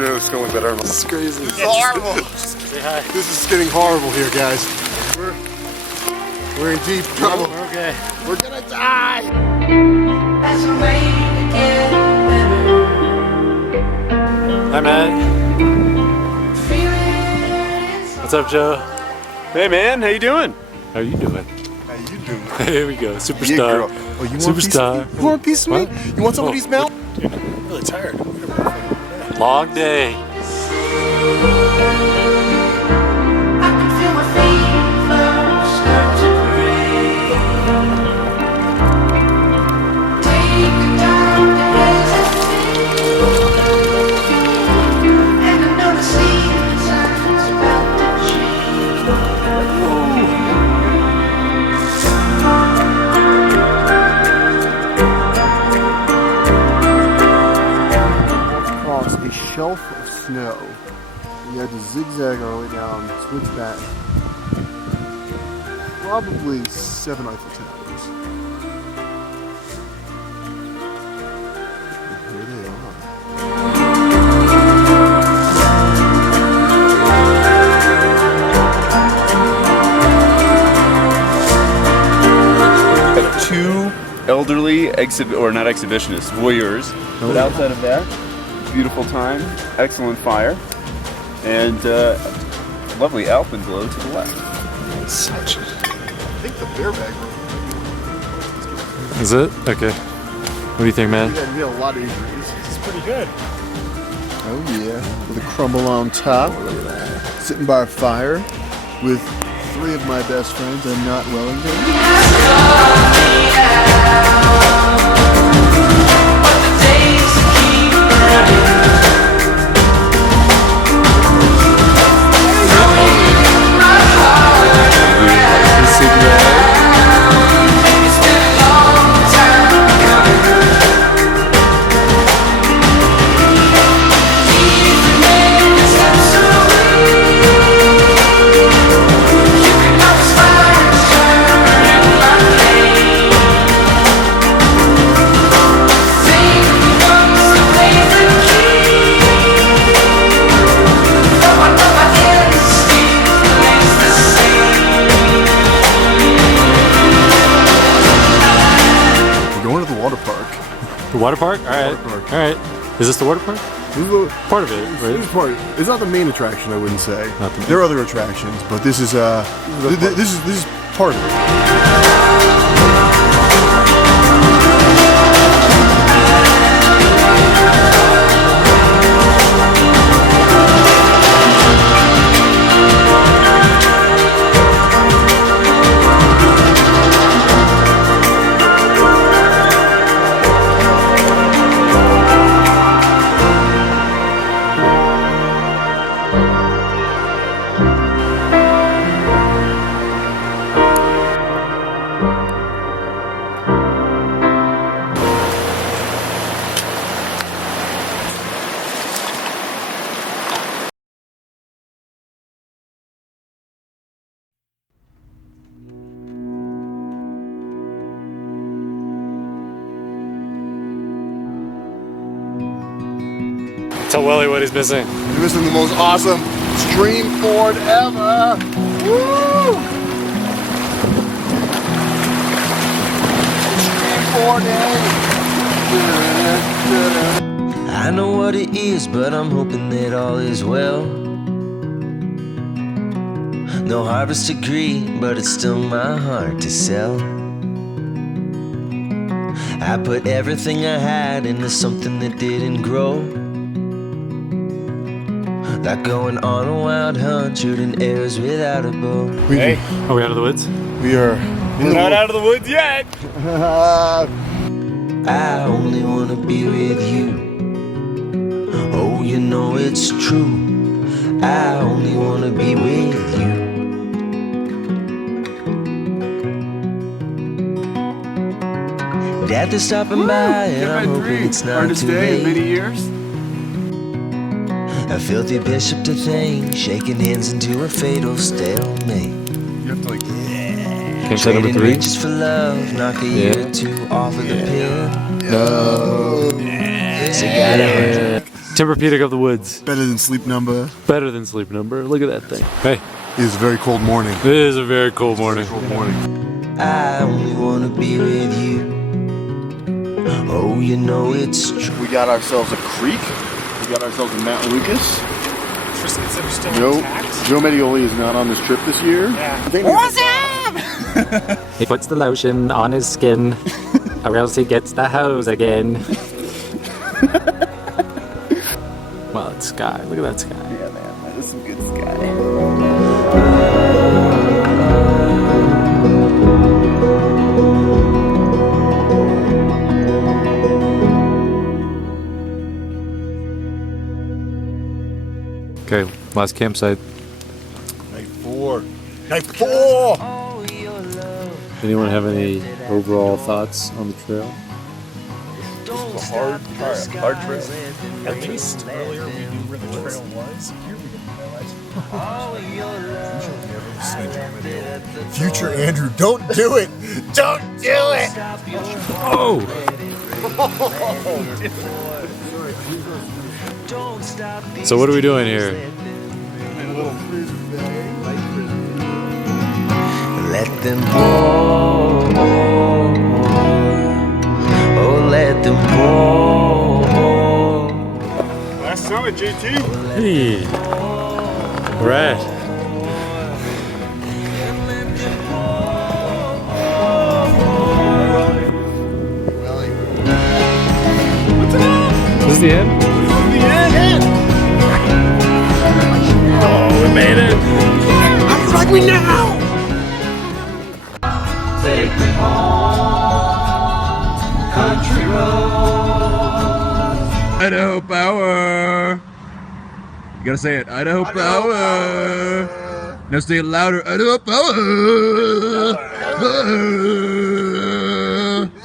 feeling better. This is crazy. It's horrible. Say hi. This is getting horrible here, guys. We're in deep trouble. We're okay. We're gonna die. That's the way to get better. Hi, Matt. What's up, Joe? Hey, man. How you doing? How you doing? How you doing? Here we go. Superstar. Oh, you want Superstar. A piece of me? You want a piece of me? What? You want some of these milk? Dude, I'm really tired. Long day. I can feel my fever start to break. Take the time to hesitate, and I know the season's about to change. Across a shelf of snow. You had to zigzag our way down, switch back. Probably 7 Eiffel Towers. Here they Got 2 elderly not exhibitionists, voyeurs. But outside of that, beautiful time, excellent fire, and lovely alpenglow to the left. Such a... I think the bareback room. Is it? Okay. What do you think, man? We had a lot of injuries. It's pretty good. Oh yeah, with a crumble on top. Look at that. Sitting by a fire with 3 of my best friends and not Wellington. The water park? Alright. Water park. Alright. Is this the water park? This is the, Part of it, right? this is part. It's not the main attraction, I wouldn't say. Not the main. There are other attractions, but this is this is part of it. Tell Welly what he's missing. You're missing the most awesome stream ford ever. Woo! Stream ford I know what it is, but I'm hoping that all is well. No harvest degree, but it's still my heart to sell. I put everything I had into something that didn't grow. Like going on a wild hunt, shooting arrows without a bow. Hey, Are we out of the woods? We are we're not out of the woods yet. I only wanna be with you. Oh, you know it's true. I only wanna be with you. Dad is stopping by, and I'm hoping it's not Hardest too day in many late. years. A filthy bishop to thank, shaking hands into a fatal stalemate. You have to like. Game set number Trading 3. riches for love, knock a year or two off of the pin. No. So got 100 Tempur-Pedic of the woods. Better than Sleep Number. Better than Sleep Number. Look at that thing. Hey, It is a very cold morning. it is a very cold morning. I only wanna be with you. Oh, you know it's true. We got ourselves a creek. We got ourselves a Mount Lucas. Joe Medioli is not on this trip this year. What's up? He puts the lotion on his skin, or else he gets the hose again. Well, it's sky. Look at that sky. Yeah, man, that is some good sky. Okay, last campsite. Night 4. Night 4! Anyone have any overall thoughts on the trail? Hard trail. At least earlier we knew where the trail was. Here we didn't realize. Future Andrew, don't do it! Don't do it! Oh! So what are we doing here? Let them pour. Oh, let them pour. Last summit, JT. Hey! Right. This is the end? Oh, we made it! How do you like me now? Take me home, country road. Idaho power! You gotta say it. Idaho power! Now say it louder. Idaho power!